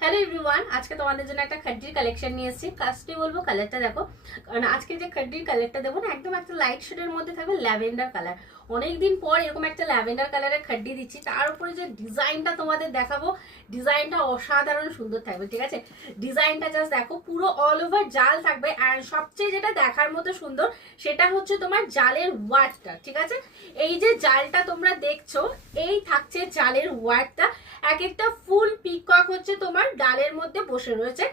Hello everyone, আজকে তোমাদের জন্য একটা খাড্ডির কালেকশন নিয়ে এসেছি। ফার্স্টে বলবো কালারটা দেখো, কারণ আজকে যে খাড্ডির কালারটা দেবো না, একদম একটা লাইট শেডের মধ্যে থাকবে ল্যাভেন্ডার কালার। অনেকদিন পর এরকম একটা ল্যাভেন্ডার কালারের খাড্ডি দিচ্ছি, তার উপরে যে ডিজাইনটা তোমাদের দেখাবো, ডিজাইনটা অসাধারণ সুন্দর থাকবে। ঠিক আছে, ডিজাইনটা জাস্ট দেখো, পুরো অল ওভার জাল থাকবে। আর সবচেয়ে যেটা দেখার মতো সুন্দর সেটা হচ্ছে তোমার জালের ওয়ার্কটা। ঠিক আছে, এই যে জালটা তোমরা দেখছো, এই থাকছে জালের ওয়ার্কটা। এক একটা ফুল পিকক হচ্ছে তোমার ডালের মধ্যে বসে রয়েছে।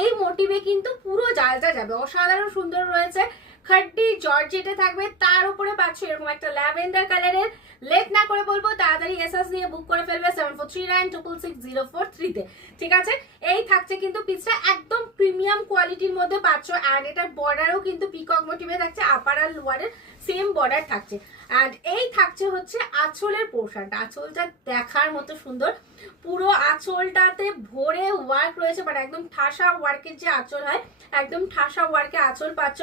এই মোটিভে কিন্তু পুরো জালটা যাবে, অসাধারণ সুন্দর রয়েছে। খাড্ডি জর্জেটে থাকবে, তার উপরে পাচ্ছ এরকম একটা ল্যাভেন্ডার কালারের। লেট না করে বলবো তাড়াতাড়ি এসএস দিয়ে বুক করে ফেলবে 7439666043 তে। ঠিক আছে, এই থাকছে কিন্তু পিসটা একদম প্রিমিয়াম কোয়ালিটির মধ্যে পাচ্ছ। আর এটার বর্ডারও কিন্তু পিকক মোটিভে থাকছে, আপার আর লোয়ারের সেম বর্ডার থাকছে। আর এই থাকছে হচ্ছে আঁচলের পোর্শনটা, আঁচলটা দেখার মতো সুন্দর। পুরো আঁচলটাতে ভরে ওয়ার্ক রয়েছে, মানে একদম ঠাসা ওয়ার্কের যে আঁচল হয়, একদম ঠাসা ওয়ার্কে আঁচল পাচ্ছ।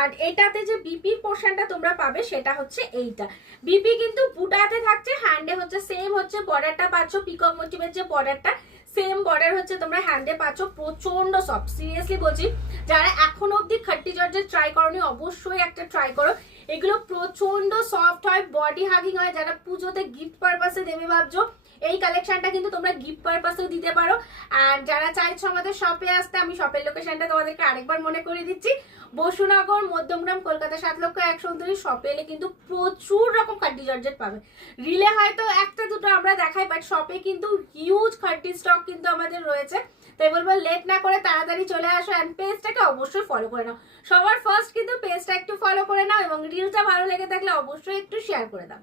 আর এটাতে যে বিপি পোর্শনটা তোমরা পাবে সেটা হচ্ছে এইটা। বিপি কিন্তু বুটাতে থাকছে, হ্যান্ডে হচ্ছে সেম হচ্ছে বর্ডারটা পাচ্ছ, পিকক মোটিভের যে বর্ডারটা সেম বর্ডার হচ্ছে তোমরা হ্যান্ডে পাচ্ছ। প্রচন্ড সফট, সিরিয়াসলি বলছি, যারা এখনো অব্দি খাড্ডি জর্জেট ট্রাই করনি অবশ্যই একটা ট্রাই করো। এগুলো প্রচন্ড সফট হয়, বডি হাগিং হয়। যারা পুজোতে গিফট পারপাসে দেবে ভাবছো, এই কালেকশনটা কিন্তু তোমরা গিফট পারপাসেও দিতে পারো। আর যারা চাইছো আমাদের শপে আসতে, আমি শপের লোকেশনটা তোমাদেরকে আরেকবার মনে করে দিচ্ছি। বসুনগর, মধ্যমগ্রাম, কলকাতা 7,01,29। শপে এলে কিন্তু প্রচুর রকম খাড্ডি জর্জেট পাবে। রিলে হয়তো একটা দুটো আমরা দেখাই, বাট শপে কিন্তু হিউজ খাড্ডি স্টক কিন্তু আমাদের রয়েছে। তাই বলবো লেট না করে তাড়াতাড়ি চলে আসো। অ্যান্ড পেজটাকে অবশ্যই ফলো করে নাও। সবার ফার্স্ট কিন্তু পেজটা একটু ফলো করে নাও, এবং রিলটা ভালো লেগে থাকলে অবশ্যই একটু শেয়ার করে দাও।